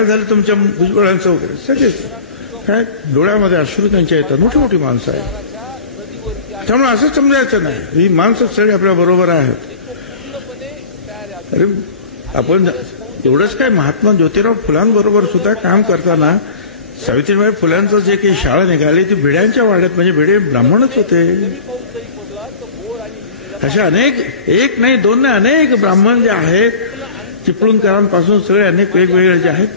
काय झालं तुमच्या भुजबळांचं वगैरे सगळेच काय डोळ्यामध्ये अश्रू त्यांच्या येतात. मोठी मोठी माणसं आहेत. त्यामुळे असं समजायचं नाही ही माणसं सगळी आपल्या बरोबर आहेत. अरे आपण एवढंच काय महात्मा ज्योतिराव फुलांबरोबर सुद्धा काम करताना सावित्रीबाई फुलांचं जे काही शाळा निघाली ती भिड्यांच्या वाड्यात म्हणजे भिडे ब्राह्मणच होते. अशा अनेक एक नाही दोन नाही अनेक ब्राह्मण जे आहेत चिपळूणकरांपासून सगळे अनेक वेगवेगळे जे आहेत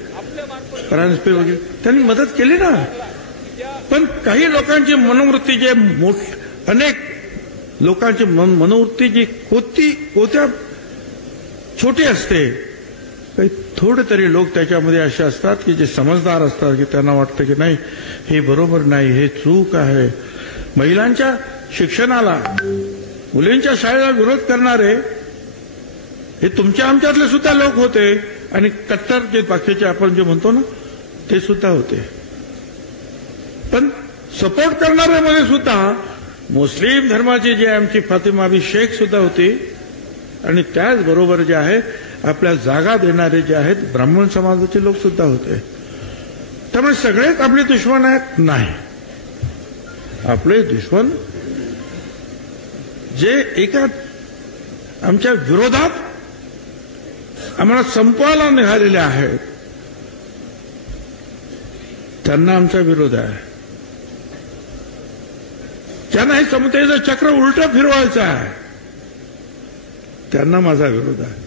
परांजपे वगैरे त्यांनी मदत केली ना. पण काही लोकांची मनोवृत्ती जे अनेक लोकांची मनोवृत्ती जी कोत्या छोटी असते. काही थोडे तरी लोक त्याच्यामध्ये असे असतात की जे समजदार असतात की त्यांना वाटतं की नाही हे बरोबर नाही हे चूक आहे. महिलांच्या शिक्षणाला मुलींच्या शाळेला विरोध करणारे हे तुमच्या आमच्यातले सुद्धा लोक होते आणि कट्टर जे बाकीचे आपण जे म्हणतो ना ते सुद्धा होते. पण सपोर्ट करणाऱ्यामध्ये सुद्धा मुस्लिम धर्माची जी आमची फातिमा शेख सुद्धा होती आणि त्याचबरोबर जे आहे आपल्या जागा देणारे जे आहेत ब्राह्मण समाजाचे लोक सुद्धा होते. त्यामुळे सगळेच आपले दुश्मन आहेत नाही. आपले दुश्मन जे एका आमच्या विरोधात आम्हाला संपवायला निघालेले आहेत त्यांना आमचा विरोध आहे. ज्यांना हे समतेचं चक्र उलटं फिरवायचं आहे त्यांना माझा विरोध आहे.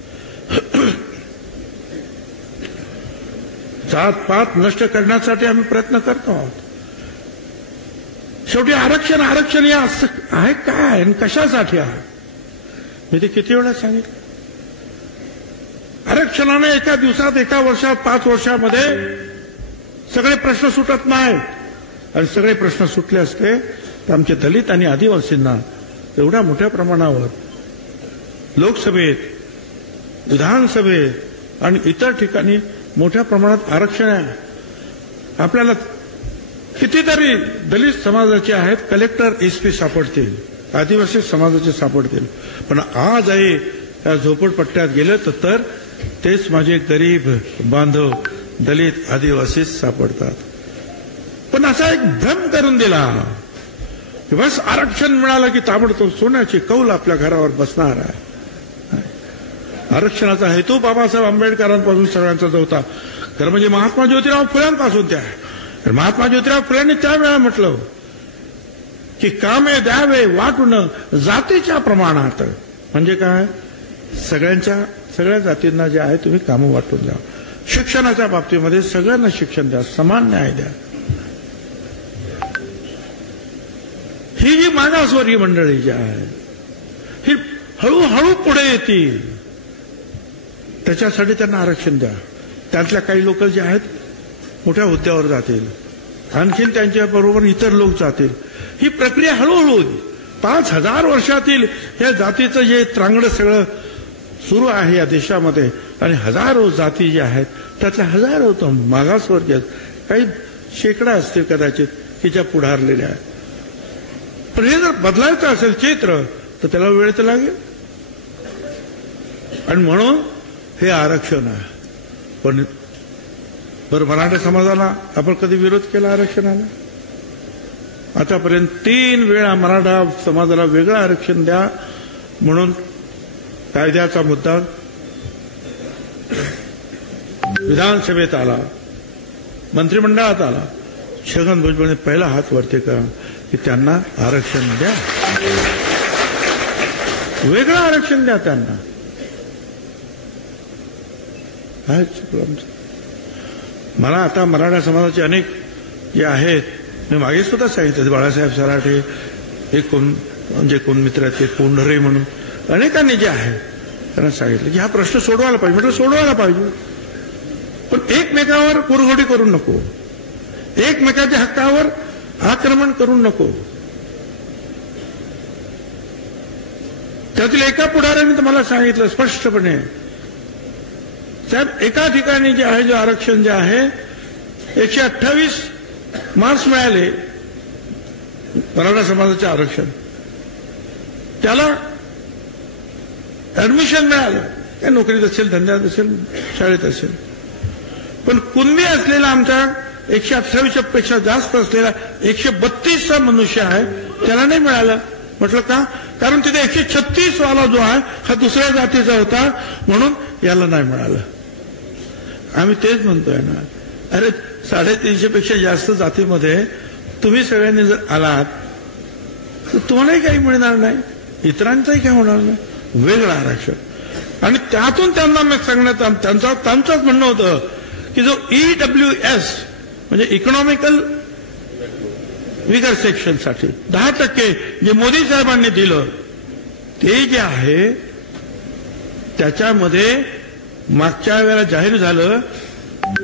जात पात नष्ट करण्यासाठी आम्ही प्रयत्न करतो आहोत. शेवटी आरक्षण या आहे काय आणि कशासाठी आहे मी ते किती वेळा सांगितलं. आरक्षणाने एका दिवसात एका वर्षात 5 वर्षामध्ये सगळे प्रश्न सुटत नाहीत आणि सगळे प्रश्न सुटले असते तर आमचे दलित आणि आदिवासींना एवढ्या मोठ्या प्रमाणावर लोकसभेत विधानसभेत आणि इतर ठिकाणी मोठ्या प्रमाणात आरक्षण आहे. आपल्याला कितीतरी दलित समाजाचे आहेत कलेक्टर एसपी सापडतील आदिवासी समाजाचे सापडतील पण आज आहे या झोपडपट्ट्यात गेलं तर तेच माझे गरीब बांधव दलित आदिवासी सापडतात. पण असा एक भ्रम करून दिला की बस आरक्षण मिळालं की ताबडतोब सोन्याची कौल आपल्या घरावर बसणार आहे. आरक्षणाचा हेतू बाबासाहेब आंबेडकरांपासून सगळ्यांचा जो होता खरं म्हणजे महात्मा ज्योतिराव फुल्यांपासून त्या आहे. महात्मा ज्योतिराव फुल्यांनी त्यावेळेला म्हटलं की कामे द्यावे वाटून जातीच्या प्रमाणात म्हणजे काय सगळ्या जातींना जे आहे तुम्ही कामं वाटून द्या. शिक्षणाच्या बाबतीमध्ये सगळ्यांना शिक्षण द्या समान न्याय द्या. ही जी मागासवर्गीय मंडळी जी आहे ही हळूहळू पुढे येतील त्याच्यासाठी त्यांना आरक्षण द्या. त्यातल्या काही लोक जे आहेत मोठ्या हुद्द्यावर जातील आणखीन त्यांच्याबरोबर इतर लोक जातील. ही प्रक्रिया हळूहळू होती. 5000 वर्षातील या जातीचं जे त्रांगडं सगळं सुरू आहे या देशामध्ये आणि हजारो जाती ज्या आहेत त्यातल्या हजारो तो मागासवर्गीय काही शेकडा असतील कदाचित की ज्या पुढारलेल्या आहेत. पण हे जर बदलायचं असेल चित्र तर त्याला वेळ तर लागेल आणि म्हणून हे आरक्षण आहे. पण बरं मराठा समाजाला आपण कधी विरोध केला आरक्षणाला? आतापर्यंत 3 वेळा मराठा समाजाला वेगळं आरक्षण द्या म्हणून कायद्याचा मुद्दा विधानसभेत आला मंत्रिमंडळात आला. छगन भुजबळने पहिला हात वरती करा की त्यांना आरक्षण द्या वेगळं आरक्षण द्या त्यांना. मला आता मराठा समाजाचे अनेक जे आहेत मी मागे सुद्धा सांगितलं बाळासाहेब सराठे एक कोण मित्र आहेत ते कोंढरे म्हणून अनेकांनी जे आहे त्यांना सांगितलं की हा प्रश्न सोडवायला पाहिजे. म्हटलं सोडवायला पाहिजे पण एकमेकावर कुरघोडी करू नको एकमेकाच्या हक्कावर आक्रमण करू नको. त्यातील एका पुढाऱ्याने तुम्हाला सांगितलं स्पष्टपणे साहेब एका ठिकाणी जे आहे जे आरक्षण जे आहे 128 मार्क्स मिळाले मराठा समाजाचे आरक्षण त्याला ऍडमिशन मिळालं काय नोकरीत असेल धंद्यात असेल शाळेत असेल पण कुणबी असलेला आमचा 128 पेक्षा जास्त असलेला 132चा मनुष्य आहे त्याला नाही मिळालं. म्हटलं का? कारण तिथे 136 वाला जो आहे हा दुसऱ्या जातीचा होता म्हणून याला नाही मिळालं. आम्ही तेच म्हणतोय ना, अरे 350 पेक्षा जास्त जातीमध्ये तुम्ही सगळ्यांनी जर आलात तर तुम्हालाही काही मिळणार नाही, इतरांचंही काही होणार नाही. वेगळं आरक्षण. आणि त्यातून त्यांना मी सांगण्यात त्यांचंच म्हणणं होतं की जो EWS म्हणजे इकॉनॉमिकल विगर सेक्शन साठी 10% जे मोदी साहेबांनी दिलं ते जे आहे त्याच्यामध्ये मागच्या वेळेला जाहीर झालं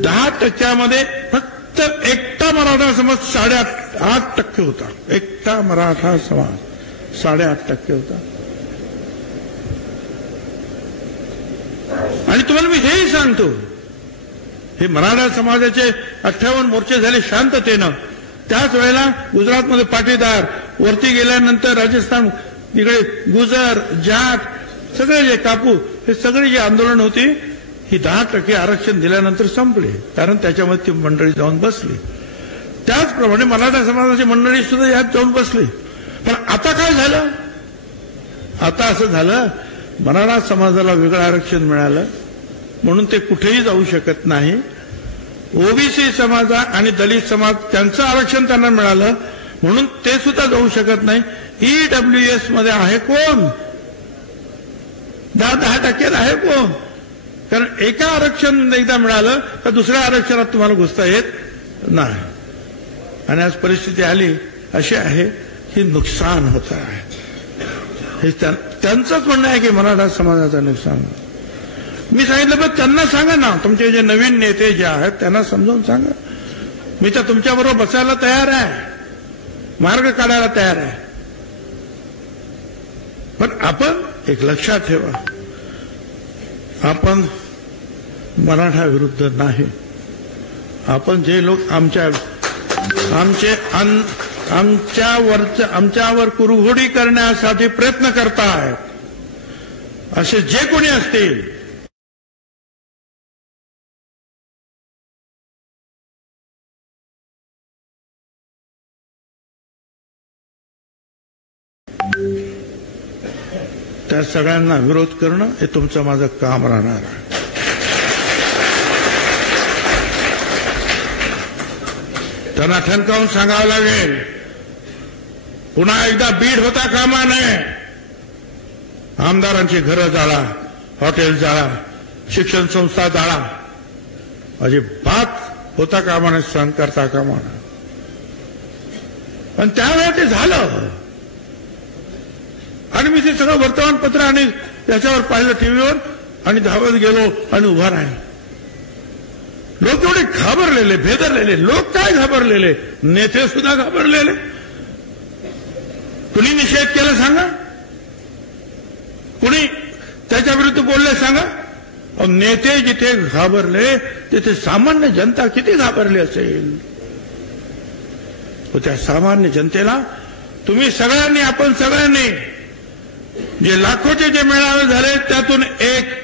10% फक्त एकटा मराठा समाज 8.5% होता. एकटा मराठा समाज 8.5% होता. आणि तुम्हाला मी हेही सांगतो, हे मराठा समाजाचे 58 मोर्चे झाले शांततेनं. त्याच वेळेला गुजरातमध्ये पाटीदार, वरती गेल्यानंतर राजस्थान, इकडे गुजर, जाट, सगळे जे कापू, हे सगळे जे आंदोलन होती ही 10% आरक्षण दिल्यानंतर संपले. कारण त्याच्यामध्ये ती मंडळी जाऊन बसली. त्याचप्रमाणे मराठा समाजाची मंडळी सुद्धा यात जाऊन बसली. पण आता काय झालं? आता असं झालं, मराठा समाजाला वेगळं आरक्षण मिळालं म्हणून ते कुठेही जाऊ शकत नाही. ओबीसी समाज आणि दलित समाज त्यांचं आरक्षण त्यांना मिळालं म्हणून ते सुद्धा जाऊ शकत नाही. EWS मध्ये आहे कोण? 10% आहे कोण? कारण एका आरक्षण एकदा मिळालं तर दुसऱ्या आरक्षणात तुम्हाला घुसता येत नाही. आणि आज परिस्थिती आली अशी आहे की नुकसान होत आहे. हे त्यांचंच म्हणणं आहे की मराठा समाजाचं नुकसान. मी सांगितलं पण त्यांना सांगा ना, तुमचे जे नवीन नेते जे आहेत त्यांना समजावून सांगा. मी तर तुमच्याबरोबर बसायला तयार आहे, मार्ग काढायला तयार आहे. पण आपण एक लक्षात ठेवा, आपण मराठा विरुद्ध नाही. आपण जे लोक आमच्यावर कुरघोडी करण्यासाठी प्रयत्न करतायत असे जे कोणी असतील त्या सगळ्यांना विरोध करणं हे तुमचं माझं काम राहणार आहे. त्यांना ठणकावून सांगावं लागेल, पुन्हा एकदा बीड होता कामा नये. आमदारांची घरं जाळा, हॉटेल जाळा, शिक्षण संस्था जाळा, अजिबात होता कामा नये, सहन करता कामा नये. पण त्यावेळेला ते झालं. आणि मी ते सगळं वर्तमानपत्र आणि त्याच्यावर पाहिलं टीव्हीवर आणि धावत गेलो आणि उभा राहिलो. लोक एवढे घाबरलेले, भेदरलेले. लोक काय घाबरलेले? नेते सुद्धा घाबरलेले. कुणी निषेध केला सांगा? कुणी त्याच्या विरुद्ध बोलले सांगा? नेते जिथे घाबरले तिथे सामान्य जनता किती घाबरली असेल. त्या सामान्य जनतेला तुम्ही सगळ्यांनी, आपण सगळ्यांनी जे लाखोचे जे मेळावे झाले त्यातून एक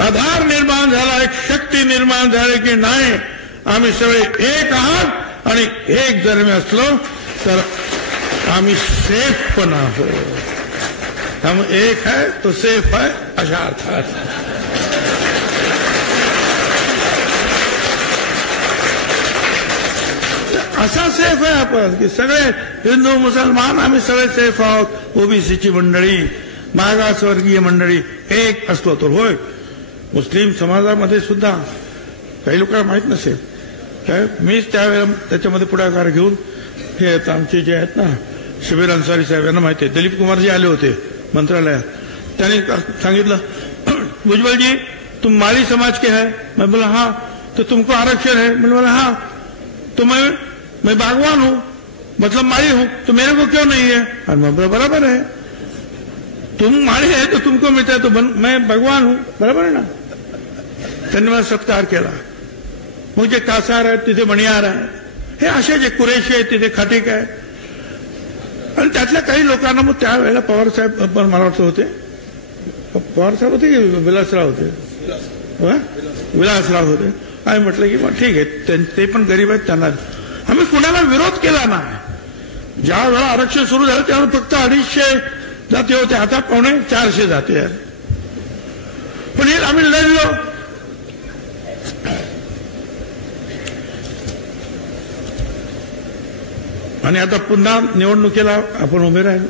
आधार निर्माण झाला, एक शक्ती निर्माण झाली की नाही आम्ही सगळे एक आहात आणि एक जर मी असलो तर आम्ही सेफ पण आहोत. हम एक है तो सेफ है अशा अर्थात. असा सेफ आहे आपण की सगळे हिंदू मुसलमान आम्ही सगळे सेफ आहोत. ओबीसीची मंडळी, मागासवर्गीय मंडळी एक असलो तर होय. मुस्लिम समाजामध्ये सुद्धा काही लोकांना माहीत नसेल काय, मीच त्यावेळेला त्याच्यामध्ये पुढाकार घेऊन हे आमचे जे आहेत ना शबीर अन्सारी साहेब यांना माहिती आहे, दिलीप कुमारजी आले होते मंत्रालयात. त्यांनी सांगितलं, भुजबल जी तुम माली समाज के है? मैं बोला हाँ. तो तुमको आरक्षण है? मैंने बोला हाँ. तो मैं बागवान हूं, मतलब माली हूं, तो मेरे को क्यों नहीं है? और मैं बोला बराबर है, तुम माली है तो तुमको मिलता है, तो मैं भगवान हूं, बराबर है ना. त्यांनी मला सत्कार केला. मग जे कासार आहेत तिथे मणियार आहे, हे असे जे कुरेशी आहेत तिथे खाटीक आहे. आणि त्यातल्या काही लोकांना मग त्यावेळेला पवार साहेब पण मला वाटतं होते, पवार साहेब होते की विलासराव होते, विलासराव होते. आम्ही म्हटलं की मग ठीक आहे, ते पण गरीब आहेत, त्यांना आम्ही कुणाला विरोध केला नाही. ज्या वेळा आरक्षण सुरू झालं त्यावेळेला फक्त 250 जाती होते, आता 450 जाती आहेत. पण हे आम्ही लढलो. आणि आता पुन्हा निवडणुकीला आपण उभे राहिलो.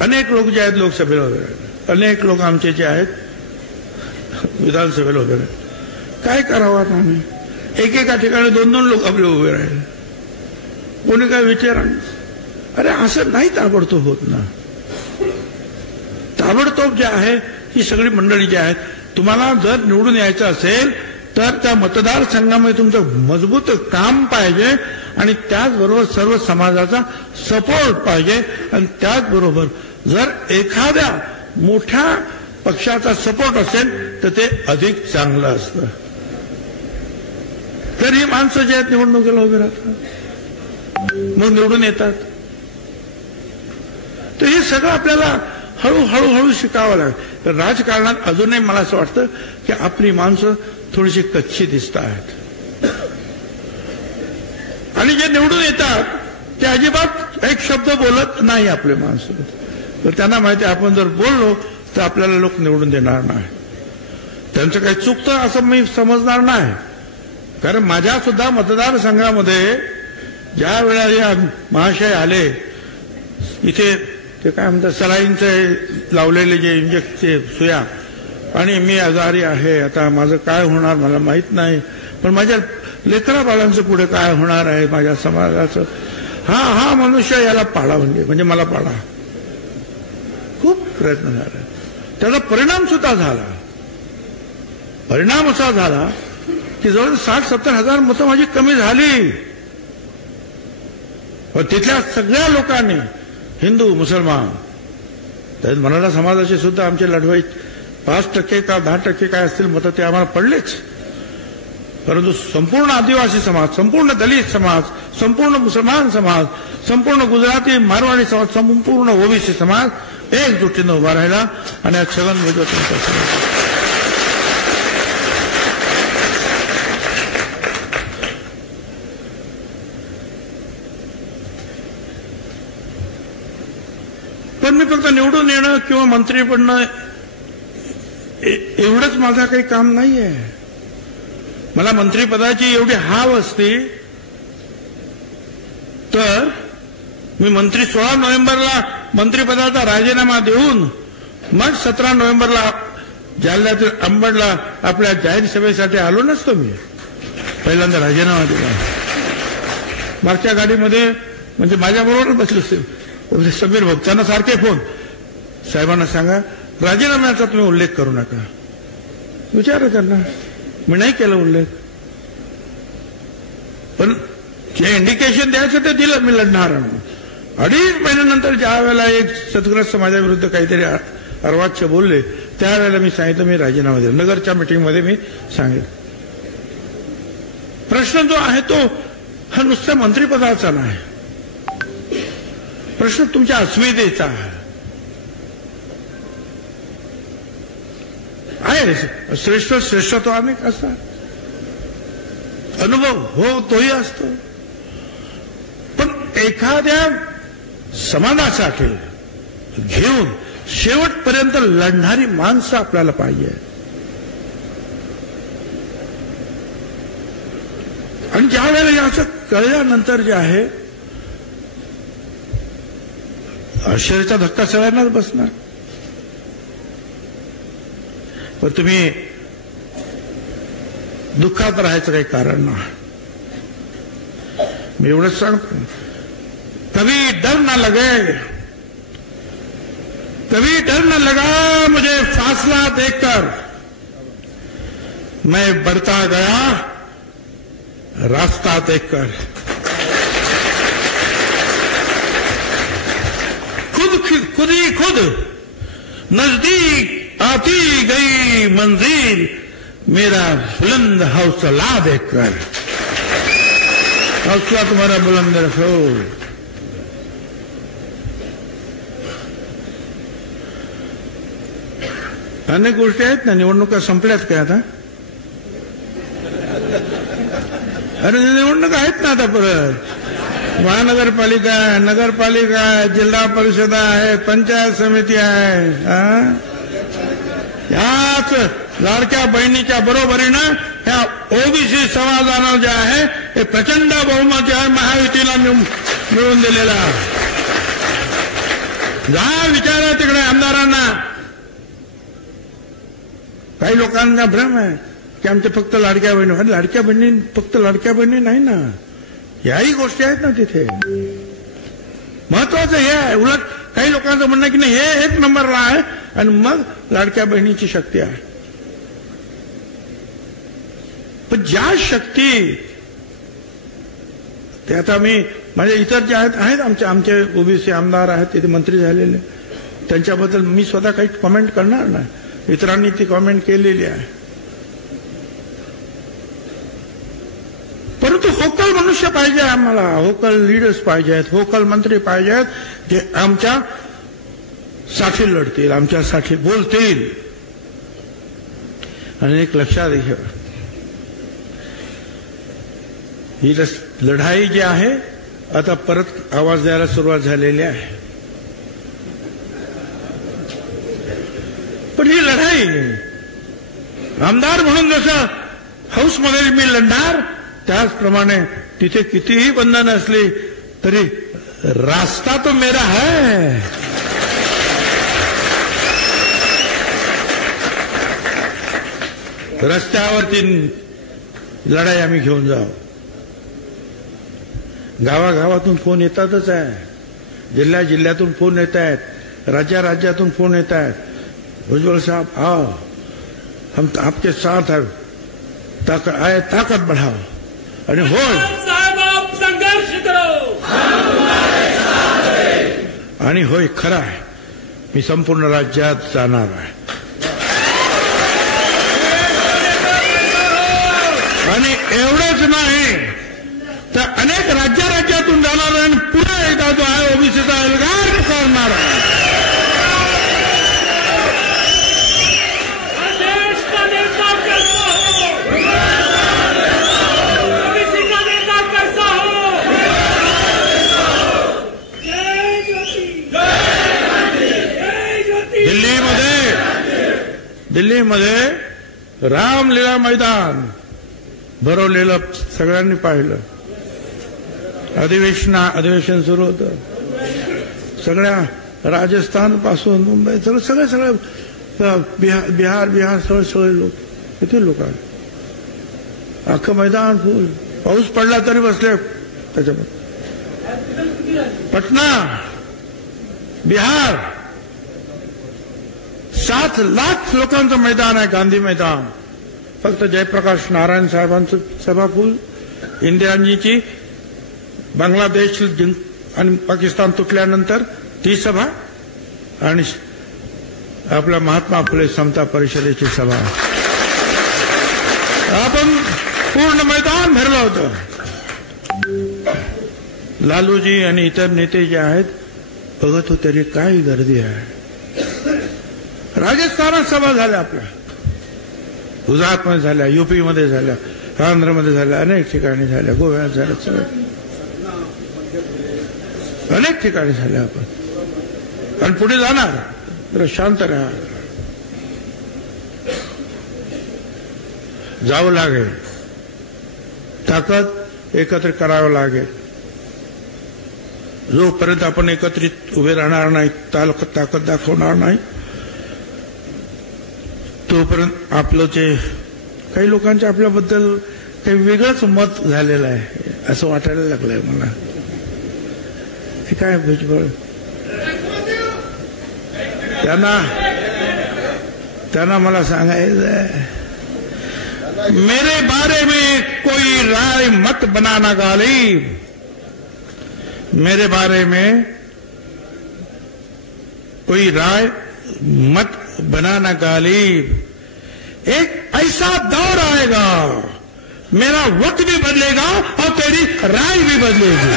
अनेक लोक जे आहेत लोकसभेला उभे राहिले, अनेक लोक आमचे जे आहेत विधानसभेला उभे राहिले. काय करावं आता आम्ही? एकेका ठिकाणी 2-2 लोक आपले उभे राहिले. कोणी काय विचार? अरे असं नाही ताबडतोब होत ना. ताबडतोब जे आहे ही सगळी मंडळी जी आहेत, तुम्हाला जर निवडून यायचं असेल तर त्या मतदारसंघामध्ये तुमचं मजबूत काम पाहिजे आणि त्याचबरोबर सर्व समाजाचा सपोर्ट पाहिजे. आणि त्याचबरोबर जर एखाद्या मोठ्या पक्षाचा सपोर्ट असेल तर ते अधिक चांगलं असतं. तर ही माणसं जे आहेत निवडणुकीला उभे राहतात, मग निवडून येतात. तर हे सगळं आपल्याला हळूहळू शिकावं लागेल. राजकारणात अजूनही मला असं वाटतं की आपली माणसं थोडीशी कच्ची दिसत आहेत. आणि जे निवडून येतात ते अजिबात एक शब्द बोलत नाही आपले माणसं. तर त्यांना माहिती आहे आपण जर बोललो तर आपल्याला लोक निवडून देणार नाही. त्यांचं काही चुकतं असं मी समजणार नाही. कारण माझ्या सुद्धा मतदारसंघामध्ये ज्या वेळा या महाशय आले इथे, ते काय म्हणतात सलाईनचे लावलेले जे इंजेक्टचे सुया, आणि मी आजारी आहे, आता माझं काय होणार मला माहित नाही, पण माझ्या लेकरा बाळांचं पुढे काय होणार आहे माझ्या समाजाचं, हा मनुष्य याला पाडा, म्हणजे मला पाडा. खूप प्रयत्न झाला. त्याचा परिणाम सुद्धा झाला. परिणाम असा झाला की जवळ 60-70 हजार मतं माझी कमी झाली. तिथल्या सगळ्या लोकांनी, हिंदू मुसलमान, तर मराठा समाजाचे सुद्धा आमचे लढवईत 5% का 10% काय असतील मतं ते आम्हाला पडलेच. परंतु संपूर्ण आदिवासी समाज, संपूर्ण दलित समाज, संपूर्ण मुसलमान समाज, संपूर्ण गुजराती मारवाडी समाज, संपूर्ण ओबीसी समाज एकजुटीनं उभा राहिला. आणि या छगन भुजबळ पण मी फक्त निवडून येणं किंवा मंत्री बनणं एवढंच माझं काही काम नाहीये. मला मंत्रीपदाची एवढी हाव असती तर मी मंत्री 16 नोव्हेंबरला मंत्रिपदाचा राजीनामा देऊन मग 17 नोव्हेंबरला जालन्यातील अंबडला आपल्या जाहीर सभेसाठी आलो नसतो. मी पहिल्यांदा राजीनामा दिला. मागच्या गाडीमध्ये म्हणजे माझ्याबरोबर बसले असते समीर भाऊ, त्यांना सारखे फोन, साहेबांना सांगा राजीनाम्याचा तुम्ही उल्लेख करू नका. विचारा त्यांना. मी नाही केला उल्लेख, पण जे इंडिकेशन द्यायचं ते दिलं. मी लढणार. 2.5 महिन्यानंतर ज्या वेळेला एक सदग्रस्त माझ्याविरुद्ध काहीतरी अर्वाच्य बोलले त्यावेळेला मी सांगितलं मी राजीनामा दिला. नगरच्या मिटिंगमध्ये मी सांगितलं. प्रश्न जो आहे तो हा नुसत्या मंत्रिपदाचा नाही, प्रश्न तुमच्या अस्मितेचा आहे. श्रेष्ठत्व अनेक असतात, अनुभव हो तोही असतो, पण एखाद्या समाजासाठी घेऊन शेवटपर्यंत लढणारी माणसं आपल्याला पाहिजे. आणि ज्या वेळेला याचं कळल्यानंतर जे आहे आश्चर्याचा धक्का सगळ्यांनाच बसणार. पण तुम्ही दुःखात राहायचं काही कारण नाही. मी एवढंच सांगतो, कभी डर ना लगे, कभी डर न लगा मुझे फासला देखकर, मैं बढ़ता गया रास्ता देखकर. खुद ही खुद नजदीक आती गई मंजिल, मेरा बुलंद हौसला देखकर. हौसला तुम्हारा बुलंद रखो. अनेक गोष्टी आहेत ना. निवडणुका संपल्यात काय आता? अरे निवडणुका आहेत ना आता परत. महानगरपालिका आहे, नगरपालिका आहे, जिल्हा परिषद आहे, पंचायत समिती आहे. याच लाडक्या बहिणीच्या बरोबरीनं ह्या ओबीसी समाजानं जे आहे हे प्रचंड बहुमत जे आहे महायुतीला मिळवून दिलेला. जा विचारा तिकडे आमदारांना. काही लोकांना भ्रम आहे की आमच्या फक्त लाडक्या बहिणी. अरे लाडक्या बहिणी फक्त लाडक्या बहिणी नाही ना, याही गोष्टी आहेत ना तिथे. महत्वाचं हे आहे. उलट काही लोकांचं म्हणणं की नाही हे एक नंबरला आहे आणि मग लाडक्या बहिणीची शक्ती आहे. पण ज्या शक्ती ते आता मी माझे इतर जे आहेत आमचे ओबीसी आमदार आहेत तिथे मंत्री झालेले, त्यांच्याबद्दल मी स्वतः काही कॉमेंट करणार नाही. इतरांनी ती कॉमेंट केलेली आहे. परंतु होकल मनुष्य पाहिजे आम्हाला. होकल लीडर्स पाहिजेत, होकल मंत्री पाहिजेत जे आमच्या साठी लढतील, आमच्यासाठी बोलतील. आणि एक लक्षात घ्या, ही लढाई जी आहे आता परत आवाज द्यायला सुरुवात झालेली आहे. पण ही लढाई आमदार म्हणून जसं हाऊसमध्ये मी लढणार, त्याचप्रमाणे तिथे कितीही बंधन असली तरी रास्ता तो मेरा है. रस्त्यावरती लढाई आम्ही घेऊन जाऊ. गावागावातून फोन येतातच आहे, जिल्ह्यातून फोन येत आहेत, राज्यातून फोन येत आहेत. उज्ज्वल साहब आओ, हम आपके साथ है, ताकत बढ़ाओ. आणि होय साहेब आप संघर्ष करो, आणि होय खरं आहे, मी संपूर्ण राज्यात जाणार आहे. आणि एवढंच नाही तर अनेक राज्यातून जाणार आहे आणि पुन्हा एकदा जो आहे ओबीसीचा एल्गार करणार आहे. देश का नेता कैसा हो, ओबीसी का नेता कैसा हो. जय ज्योती, जय ज्योती. दिल्लीमध्ये रामलीला मैदान भरवलेलं सगळ्यांनी पाहिलं. अधिवेशन सुरू होतं. सगळ्या राजस्थान पासून मुंबई सगळे बिहार सगळे लोक, किती लोक आहे. अख्खं मैदान फुल. पाऊस पडला तरी बसले त्याच्यामध्ये. पटना, बिहार 7 लाख लोकांचं मैदान आहे, गांधी मैदान. फक्त जयप्रकाश नारायण साहेबांचं सभा फुल. इंदिराजीची बांगलादेश आणि पाकिस्तान तुटल्यानंतर ती सभा आणि आपल्या महात्मा फुले समता परिषदेची सभा. आपण पूर्ण मैदान भरलं होतं. लालूजी आणि इतर नेते जे आहेत बघत होते रे काय गर्दी आहे. राजस्थानात सभा झाल्या, आपल्या गुजरातमध्ये झाल्या, यूपीमध्ये झाल्या, आंध्रमध्ये झाल्या, अनेक ठिकाणी झाल्या, गोव्यात झाल्या, सगळ्या अनेक ठिकाणी झाल्या. आपण आणि पुढे जाणार. जरा शांत राहा. जावं लागेल, ताकद एकत्र करावं लागेल. जोपर्यंत आपण एकत्रित उभे राहणार नाही, ताकद दाखवणार नाही, तोपर्यंत आपलं जे काही लोकांचे आपल्याबद्दल काही वेगळंच मत झालेलं आहे असं वाटायला लागलंय मला. हे काय भुजबळ, त्यांना मला सांगायचं मेरे बारे में कोई राय मत बनाना गालिब. मेरे बारे में कोई राय मत बनाना गालिब. एक ऐसा दौर आएगा, मेरा वक्त भी बदलेगा और तेरी राय भी बदलेगी.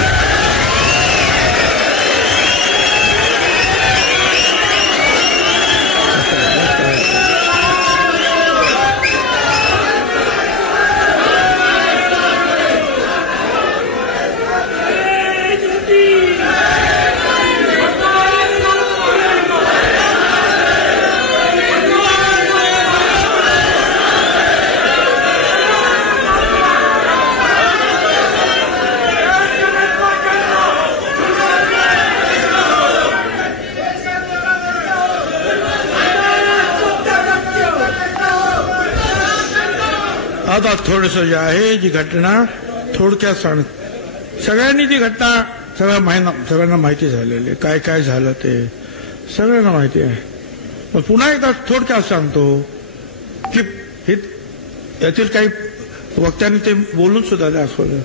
आता थोडंसं जे आहे जी घटना थोडक्यात सांग. सगळ्यांनी ती घटना सगळ्यांना माहिती झालेली आहे. काय काय झालं ते सगळ्यांना माहिती आहे. पण पुन्हा एकदा थोडक्यात सांगतो की यातील काही वक्त्यांनी ते बोलून सुद्धा दाखवलं.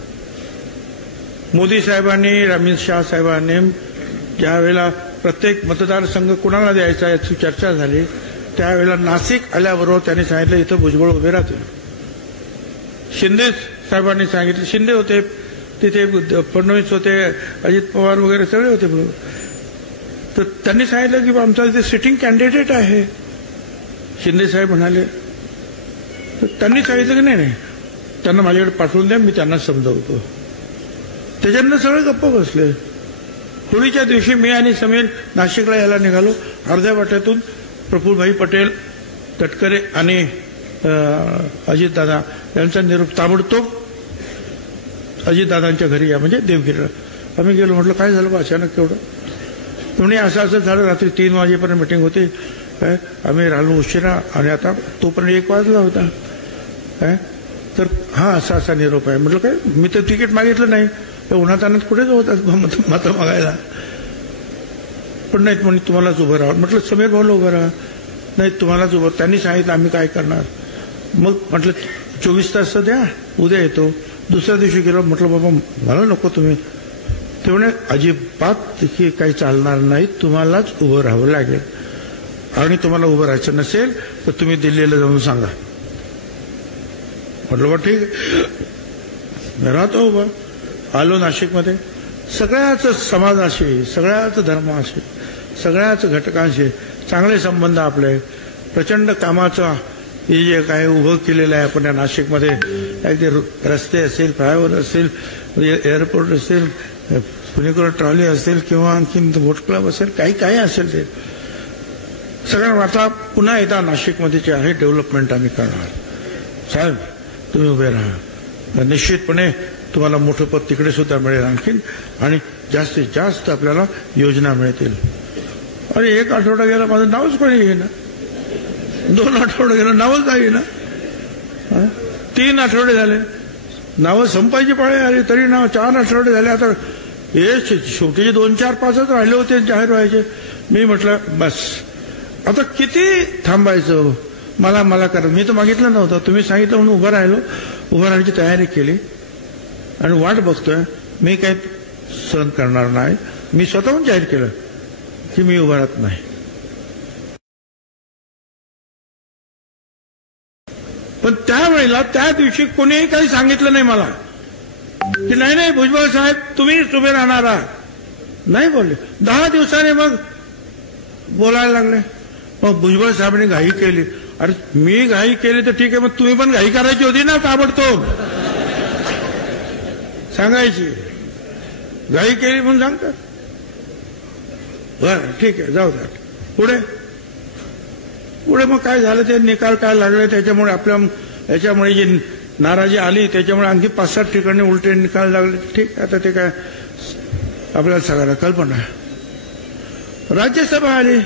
मोदी साहेबांनी अमित शाह साहेबांनी ज्या वेळेला प्रत्येक मतदारसंघ कुणाला द्यायचा याची चर्चा झाली त्यावेळेला नाशिक आल्याबरोबर त्यांनी सांगितलं इथं भुजबळ उभे राहतील. शिंदे साहेबांनी सांगितलं, शिंदे होते तिथे, फडणवीस होते, अजित पवार वगैरे सगळे होते बरोबर. तर त्यांनी सांगितलं की आमचा इथे सिटिंग कॅन्डिडेट आहे. शिंदे साहेब म्हणाले, तर त्यांनी सांगितलं की नाही त्यांना माझ्याकडे पाठवून द्या, मी त्यांना समजावतो. त्याच्यानंतर सगळे गप्प बसले. होळीच्या दिवशी मी आणि समीर नाशिकला यायला निघालो. अर्ध्या वाट्यातून प्रफुल्लभाई पटेल, तटकरे आणि अजितदादा यांचा निरोप ताबडतोब अजितदादांच्या घरी या म्हणजे देवगिरीला. आम्ही गेलो. म्हटलं काय झालं अचानक केवढं. म्हणजे असं झालं. रात्री 3 वाजेपर्यंत मिटिंग होती. आम्ही राहिलो उशिरा आणि आता तोपर्यंत 1 वाजला होता. तर हा असा निरोप आहे. म्हटलं काय, मी तर तिकीट मागितलं नाही, उन्हात आणत कुठेच होतात मत मागायला. पण नाहीत म्हणजे तुम्हालाच उभं राहा. म्हटलं समीर भाऊला उभं राहा. नाही तुम्हालाच उभं. त्यांनी सांगितलं आम्ही काय करणार. मग म्हटलं 24 तास द्या, उद्या येतो. दुसऱ्या दिवशी गेलो. म्हटलं बाबा मला नको तुम्ही. ते म्हणे अजिबात काही चालणार नाही, तुम्हालाच उभं राहावं लागेल आणि तुम्हाला उभं राहायचं नसेल तर तुम्ही दिल्लीला जाऊन सांगा. म्हटलं बा ठीक आहे, राहतो उभा. आलो नाशिकमध्ये. सगळ्याच समाजाशी, सगळ्याच धर्माशी, सगळ्याच घटकांशी चांगले संबंध आपले. प्रचंड कामाचं हे जे काय उभं केलेलं आहे आपण या नाशिकमध्ये, अगदी रस्ते असेल, फ्लायओव्हर असेल, एअरपोर्ट असेल, पुणेकर ट्रॉली असेल किंवा आणखीन बोट क्लब असेल, काही काही असेल ते सगळं. आता पुन्हा एकदा नाशिकमध्ये जे आहे डेव्हलपमेंट आम्ही करणार. साहेब तुम्ही उभे राहा. निश्चितपणे तुम्हाला मोठं पद तिकडे सुद्धा मिळेल आणखीन आणि जास्तीत जास्त आपल्याला योजना मिळतील. अरे 1 आठवडा गेला, माझं नावच कोणी येईना. 2 आठवडे गेलं, नावच नाही ना. 3 आठवडे झाले, नावं संपायची पाळी आली तरी नाव. 4 आठवडे झाले. आता हे शेवटीचे 2, 4, 5च राहिले होते जाहीर व्हायचे. मी म्हटलं बस आता किती थांबायचं. मला करा. मी तर मागितलं नव्हतं, तुम्ही सांगितलं म्हणून उभं राहिलो. उभं राहण्याची तयारी केली आणि वाट बघतोय. मी काही सहन करणार नाही. मी स्वतःहून जाहीर केलं की मी उभं राहत नाही. पण त्यावेळेला त्या दिवशी कोणीही काही सांगितलं नाही मला की नाही भुजबळ साहेब तुम्हीच उभे राहणार आहात. नाही बोलले. 10 दिवसांनी मग बोलायला लागले. मग भुजबळ साहेबांनी घाई केली. अरे मी घाई केली तर ठीक आहे, मग तुम्ही पण घाई करायची होती ना ताबडतोब सांगायची. घाई केली म्हणून सांगतात. बरं ठीक आहे जाऊ द्या. पुढे मग काय झालं ते निकाल काय लागले त्याच्यामुळे याच्यामुळे जी नाराजी आली त्याच्यामुळे आणखी 5-7 ठिकाणी उलटे निकाल लागले. ठीक आता ते काय आपल्याला सगळ्याला कल्पना आहे. राज्यसभा आली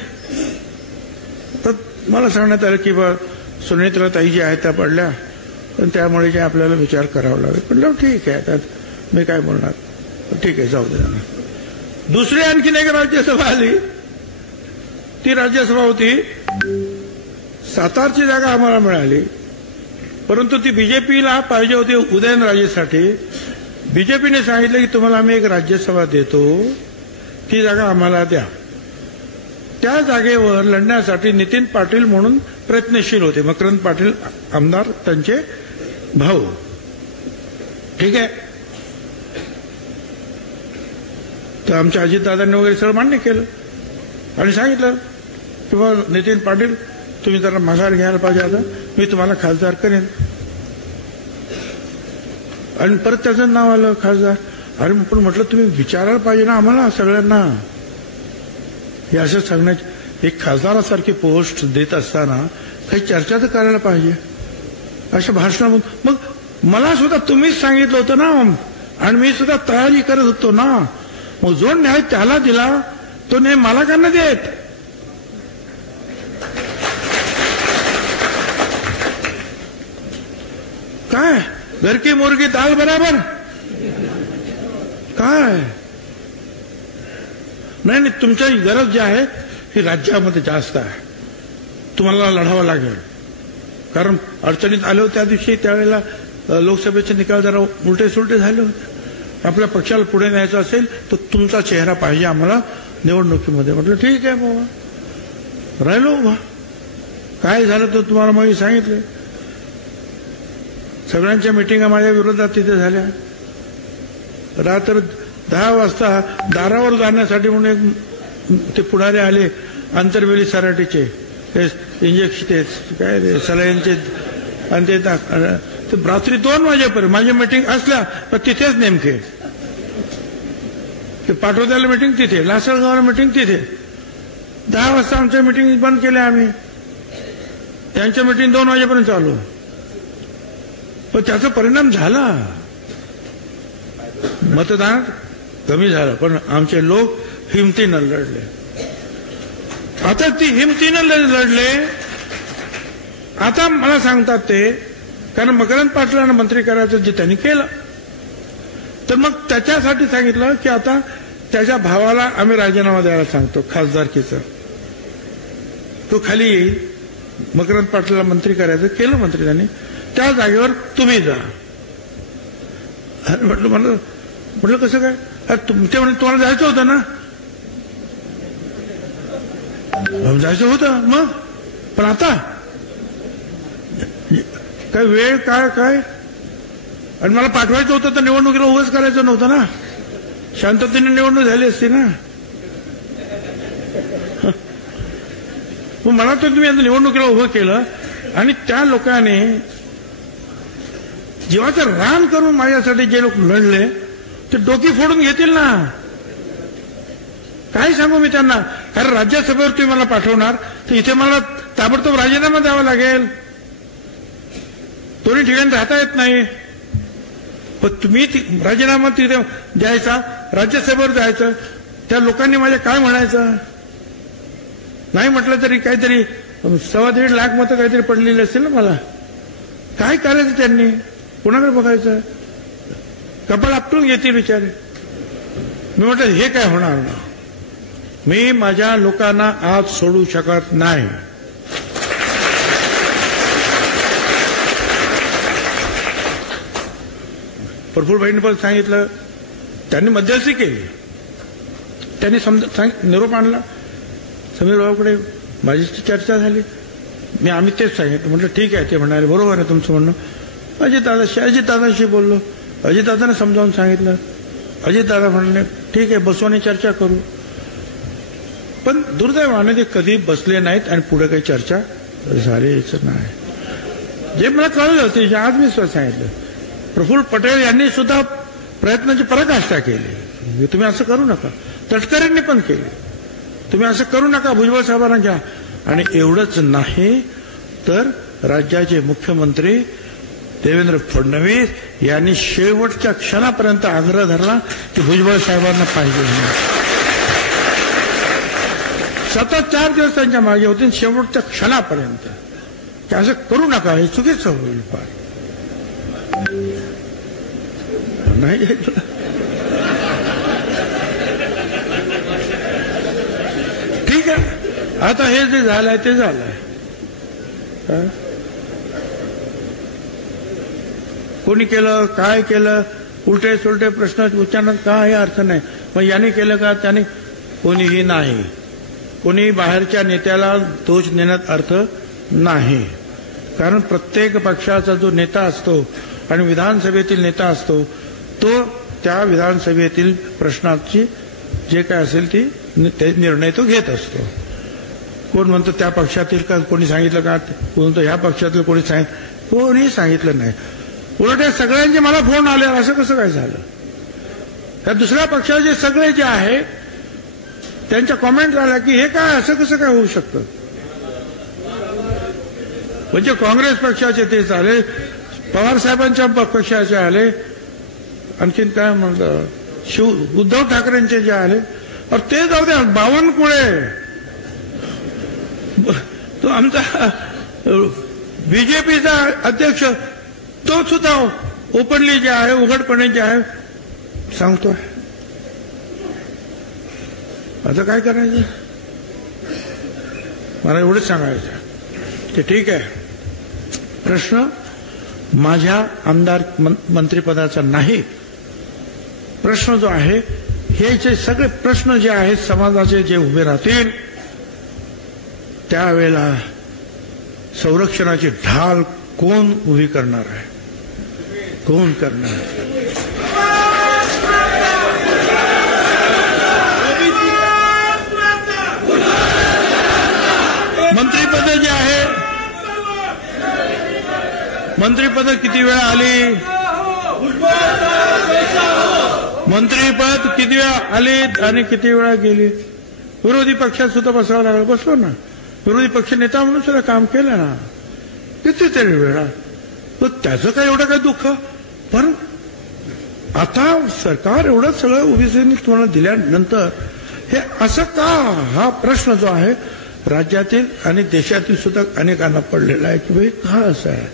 तर मला सांगण्यात आलं की बा सुनेत्राताई जी आहेत त्या पडल्या, पण त्यामुळे जे आपल्याला विचार करावा लागेल. पण ठीक आहे त्यात मी काय बोलणार. ठीक आहे जाऊ दे. दुसरी आणखीन एक राज्यसभा आली. ती राज्यसभा होती सातारची जागा आम्हाला मिळाली, परंतु ती बीजेपीला पाहिजे होती उदयनराजेसाठी. बीजेपीने सांगितलं की तुम्हाला आम्ही एक राज्यसभा देतो, ती जागा आम्हाला द्या. त्या जागेवर लढण्यासाठी नितीन पाटील म्हणून प्रयत्नशील होते. मकरंद पाटील आमदार त्यांचे भाऊ. ठीक आहे. तर आमच्या अजितदादांनी वगैरे सगळं मान्य केलं आणि सांगितलं की बा नितीन पाटील तुम्ही जरा माघार घ्यायला पाहिजे, आता मी तुम्हाला खासदार करेन. आणि परत त्याचं नाव आलं खासदार. अरे पण म्हटलं तुम्ही विचारायला पाहिजे ना आम्हाला सगळ्यांना. हे असं सांगण्याची एक खासदारासारखी पोस्ट देत असताना काही चर्चा तर करायला पाहिजे. अशा भाषणामधून मग मला सुद्धा तुम्हीच सांगितलं होतं ना आणि मी सुद्धा तयारी करत होतो ना. मग जो न्याय त्याला दिला तो न्याय मला का नाही देत. काय घर की मुर्गी दाल बराबर काय नाही, तुमची गरज जी आहे ही राज्यामध्ये जास्त आहे. तुम्हाला लढावं लागेल. कारण अडचणीत आले होते त्या दिवशी, त्यावेळेला लोकसभेचे निकाल जरा उलटे सुलटे झाले होते. आपल्या पक्षाला पुढे न्यायचं असेल तर तुमचा चेहरा पाहिजे आम्हाला निवडणुकीमध्ये. म्हटलं ठीक आहे बाबा, राहिलो उभा. काय झालं तर तुम्हाला मग सांगितलं. सगळ्यांच्या मिटिंगा माझ्या विरोधात तिथे झाल्या. रात्र 10 वाजता दारावर जाण्यासाठी म्हणून एक ते पुढारी आले आंतरवेली सराटीचे, इंजेक्शन ते काय ते सलाईनचे, आणि ते रात्री 2 वाजेपर्यंत माझी मिटिंग असल्या तर तिथेच नेमके ते पाठवत्याला मिटिंग तिथे, लासलगावला मिटिंग तिथे. 10 वाजता आमच्या मिटिंग बंद केल्या आम्ही. त्यांच्या मिटिंग 2 वाजेपर्यंत चालू. पण त्याचा परिणाम झाला. मतदान कमी झालं, पण आमचे लोक हिमतीनं लढले. आता ती हिमतीनं लढले. आता मला सांगतात ते, कारण मकरंद पाटलांना मंत्री करायचं जे त्यांनी केलं, तर मग त्याच्यासाठी सांगितलं की आता त्याच्या भावाला आम्ही राजीनामा द्यायला सांगतो खासदारकीचा. तो खाली येईल. मकरंद पाटलाला मंत्री करायचं, केलं मंत्री त्यांनी. त्या जागेवर तुम्ही जा. म्हटलं कसं काय? ते म्हणे तुम्हाला जायचं होतं ना. जायचं होतं मग, पण आता काय वेळ काय आणि मला पाठवायचं होतं तर निवडणुकीला उभंच करायचं नव्हतं ना. शांततेने निवडणूक झाली असती ना. मला तर तुम्ही आता निवडणुकीला उभं केलं आणि त्या लोकांनी जीवाचं रान करून माझ्यासाठी जे लोक लढले ते डोकी फोडून घेतील ना. काय सांगू मी त्यांना. कारण राज्यसभेवर तुम्ही मला पाठवणार तर इथे मला ताबडतोब राजीनामा द्यावा लागेल. दोन्ही ठिकाणी राहता येत नाही. पण तुम्ही राजीनामा तिथे द्यायचा, राज्यसभेवर जायचं, त्या लोकांनी माझ्या काय म्हणायचं. नाही म्हटलं तरी काहीतरी 1.25 लाख मतं काहीतरी पडलेली असेल ना मला. काय करायचं त्यांनी, कोणाकडे बघायचं. कपाळ आपटून घेतील विचारे. मी म्हटलं हे काय होणार ना. मी माझ्या लोकांना आज सोडू शकत नाही. प्रफुल्लभाईंनी पण सांगितलं, त्यांनी मध्यस्थी केली, त्यांनी निरोप आणला. समीर भाऊकडे माझी चर्चा झाली. आम्ही तेच सांगितलं. म्हटलं ठीक आहे. ते म्हणाले बरोबर आहे तुमचं म्हणणं. अजितदादाशी बोललो. अजितदादाने समजावून सांगितलं. अजितदादा म्हणाले ठीक आहे बसू आणि चर्चा करू. पण दुर्दैवाने ते कधी बसले नाहीत आणि पुढे काही चर्चा झालीच नाही. जे मला कळलं होते आज मी सांगितलं. प्रफुल्ल पटेल यांनी सुद्धा प्रयत्नाची पराकाष्ठा केली. तुम्ही असं करू नका. तटकरेंनी पण केली. तुम्ही असं करू नका, भुजबळ साहेबांना घ्या. आणि एवढंच नाही तर राज्याचे मुख्यमंत्री देवेंद्र फडणवीस यांनी शेवटच्या क्षणापर्यंत आग्रह धरला की भुजबळ साहेबांना पाहिजे. सतत 4 दिवस त्यांच्या मागे होते. शेवटच्या क्षणापर्यंत की असं करू नका, हे चुकीचं होईल. फार नाही ठीक आहे. आता हे जे झालंय ते झालंय. कोणी केलं, काय केलं, उलटे सुलटे प्रश्न विचारण्यात काही अर्थ नाही. मग याने केलं का त्याने, कोणीही नाही. कोणी बाहेरच्या नेत्याला दोष देण्यात अर्थ नाही. कारण प्रत्येक पक्षाचा जो नेता असतो आणि विधानसभेतील नेता असतो तो त्या विधानसभेतील प्रश्नाची जे काय असेल ती निर्णय तो घेत असतो. कोण म्हणतो त्या पक्षातील का कोणी सांगितलं का, कोण म्हणतो ह्या पक्षातील कोणी कोणी सांगितलं नाही. उलट सगळ्यांचे मला फोन आले. असं कसं काय झालं. त्या दुसऱ्या पक्षाचे सगळे जे आहे त्यांच्या कॉमेंट आल्या की हे काय असं कसं काय होऊ शकतं. म्हणजे काँग्रेस पक्षाचे ते आले, पवार साहेबांच्या पक्षाचे आले, आणखीन काय म्हणतात उद्धव ठाकरेंचे जे आले. और ते जाऊ द्या, बावनकुळे तो आमचा बीजेपीचा अध्यक्ष तो सुद्धा ओपनली जे आहे, उघडपणे जे आहे सांगतोय. आता काय करायचं? मला एवढंच सांगायचं की ठीक आहे, प्रश्न माझ्या आमदार मंत्रिपदाचा नाही. प्रश्न जो आहे, हे जे सगळे प्रश्न जे आहेत समाजाचे जे उभे राहतील, त्यावेळेला संरक्षणाची ढाल कोण उभी करणार आहे? कोण करणार? मंत्रिपद जे आहे, मंत्रिपद किती वेळा आली? मंत्रिपद किती वेळा आली आणि किती वेळा गेली? विरोधी पक्षात सुद्धा बसावं लागलं, बसलो ना. विरोधी पक्ष नेता म्हणून सुद्धा काम केलं ना कितीतरी वेळा. तर त्याचं काय एवढं काय दुःख? पण आता सरकार एवढं सगळं ओबीसींनी तुम्हाला दिल्यानंतर हे असं का? हा प्रश्न जो आहे राज्यातील आणि देशातील सुद्धा अनेकांना पडलेला आहे की भाई का असं आहे?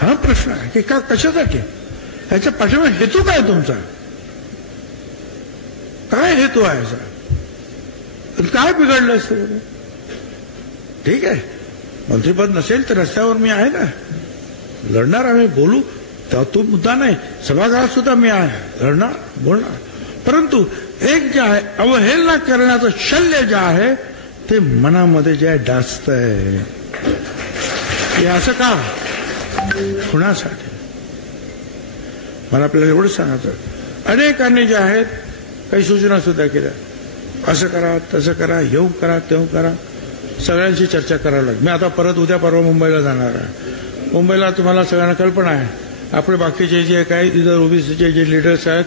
हा प्रश्न आहे की का, कशासाठी? ह्याच्या पाठीमागे हेतू काय तुमचा? काय हेतू आहे याचा? काय बिघडलं सगळं? ठीक आहे, मंत्रिपद नसेल तर रस्त्यावर मी आहे ना, लढणार, आम्ही बोलू, तो मुद्दा नाही. सभागृहात सुद्धा मी आहे, लढणार, बोलणार. परंतु एक जे आहे, अवहेलना करण्याचं शल्य जे आहे ते मनामध्ये जे आहे डासतंय. हे असं का? कुणासाठी? मला आपल्याला एवढं सांगायचं, अनेकांनी जे आहेत काही सूचना सुद्धा केल्या, असं करा, तसं करा, येऊ करा, तेऊ करा. सगळ्यांशी चर्चा करावी लागेल. मी आता परत उद्या परवा मुंबईला जाणार आहे. मुंबईला तुम्हाला सगळ्यांना कल्पना आहे, आपले बाकीचे जे काही इतर ओबीसीचे जे लिडर्स आहेत,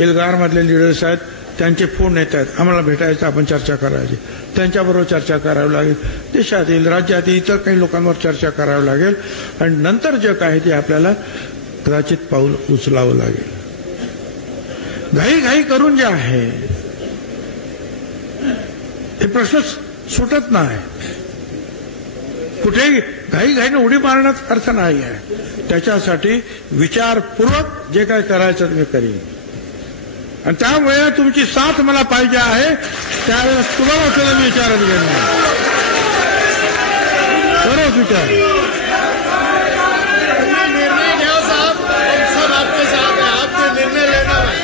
एल्गारमधले लिडर्स आहेत, त्यांचे फोन येत आहेत, आम्हाला भेटायचं, आपण चर्चा करायची. त्यांच्याबरोबर चर्चा करावी लागेल. देशातील, राज्यातील इतर काही लोकांवर चर्चा करावी लागेल आणि नंतर जे काय ते आपल्याला कदाचित पाऊल उचलावं लागेल. घाई करून जे आहे हे प्रश्न सुटत नाही. कुठेही घाईने उडी मारण्यात अर्थ नाही आहे. त्याच्यासाठी विचारपूर्वक जे काय करायचं मी करीन आणि त्यामुळे तुमची साथ मला पाहिजे आहे. त्यावेळेस तुम्हाला सुद्धा मी विचारत घेणार, बरोबर विचार. निर्णय घ्या साहब, सब आपके साथ है, आपको निर्णय लेना है.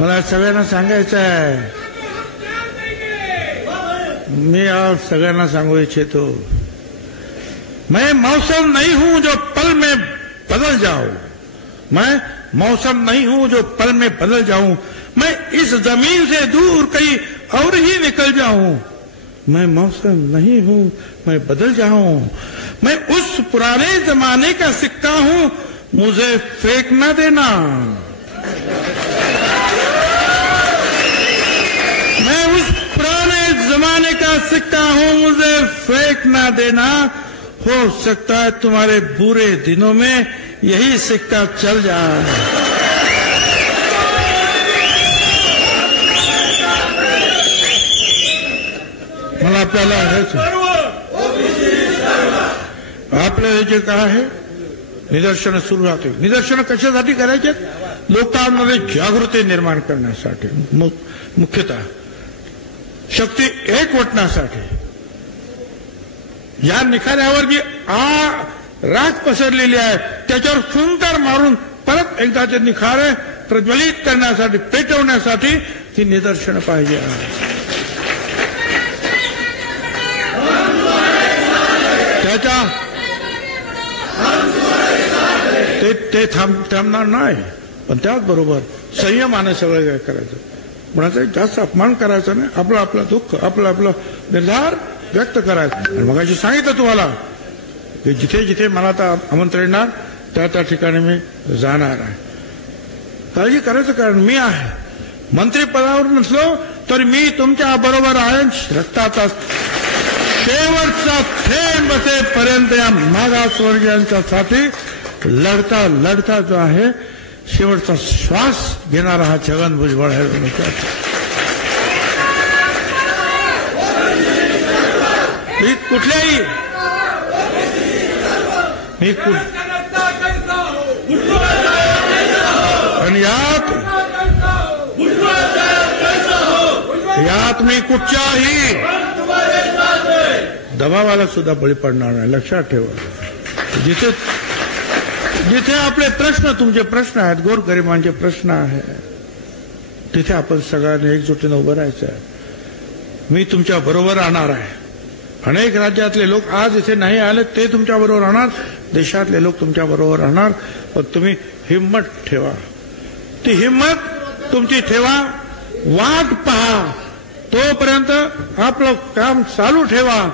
मला सगळ्यांना सांगायचं आहे, मैं आप सगळ्यांना सांगू इच्छितो, मैं मौसम नहीं हूं जो पल में बदल जाऊं. मैं मौसम नहीं हूं जो पल में बदल जाऊं. मैं इस जमीन से दूर कहीं और ही निकल जाऊं. मैं मौसम नहीं हूं, मैं बदल जाऊं. मैं उस पुराने जमाने का सिक्का हूं, मुझे फेंक न देना. मैं उस पुराने जमाने का सिक्का हूं, मुझे फेंक ना देना. हो सकता है तुम्हारे बुरे दिनों में यही सिक्का चल जाए. मला आपल्याला आपलं जे काय आहे निदर्शनं सुरू राहतील. निदर्शनं कशासाठी करायचे? लोकांमध्ये जागृती निर्माण करण्यासाठी, मुख्यतः शक्ती एकवटण्यासाठी. या निखाऱ्यावर जी राख पसरलेली आहे त्याच्यावर फुंकर मारून परत एकदा ते निखारे प्रज्वलित करण्यासाठी, पेटवण्यासाठी ही निदर्शनं पाहिजे. त्याच्या ते थांबणार नाही, पण त्याचबरोबर संयमाने सगळं काय करायचं. कोणाचा जास्त अपमान करायचा नाही. आपलं दुःख, आपलं निर्धार व्यक्त करायचं. आणि मग अशी सांगितलं तुम्हाला की जिथे जिथे मला आता आमंत्रण येणार त्या ठिकाणी मी जाणार आहे. काळजी करायचं, कारण मी आहे. मंत्रिपदावर नसलो तर मी तुमच्या बरोबर आहे. रक्ताचा शेवटचा थेंब बसेपर्यंत या मागासवर्गीयांच्यासाठी लढता जो आहे शेवटचा श्वास घेणारा हा छगन भुजबळ आहे. मी कुठल्याही आणि यात मी कुठच्याही दबावाला सुद्धा बळी पडणार नाही. लक्षात ठेवा. जिथे आपले प्रश्न, तुमचे प्रश्न आहेत, गोरगरिबांचे प्रश्न आहेत, तिथे आपण सगळ्यांनी एकजुटीने उभं राहायचं आहे. मी तुमच्या बरोबर राहणार आहे. अनेक राज्यातले लोक आज इथे नाही आले, ते तुमच्या बरोबर राहणार. देशातले लोक तुमच्या बरोबर राहणार. पण तुम्ही हिम्मत ठेवा. ती हिम्मत तुमची ठेवा. वाट पहा. तोपर्यंत आपलं काम चालू ठेवा.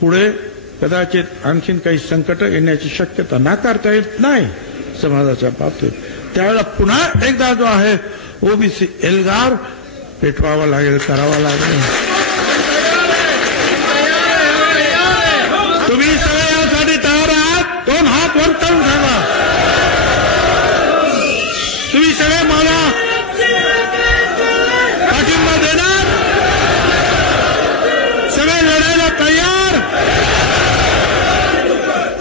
पुढे कदाचित आणखीन काही संकट येण्याची शक्यता नाकारता येत नाही समाजाच्या बाबतीत. त्यावेळेला पुन्हा एकदा जो आहे ओबीसी एल्गार पेटवावा लागेल, करावा लागेल. तुम्ही सगळे यासाठी तयार आहात? 2 हात वर करून सांगा. तुम्ही सगळे मला पाठिंबा देणार? सगळे लढायला तयार?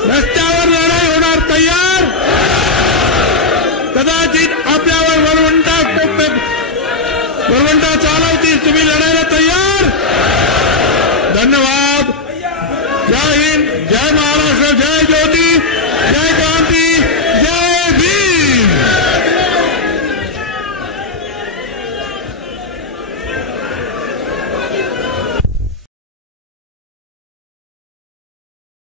रस्त्यावर लढाई होणार तयार? कदाचित आपल्यावर वरवंटा चालवतील. तुम्ही लढायला तयार? धन्यवाद.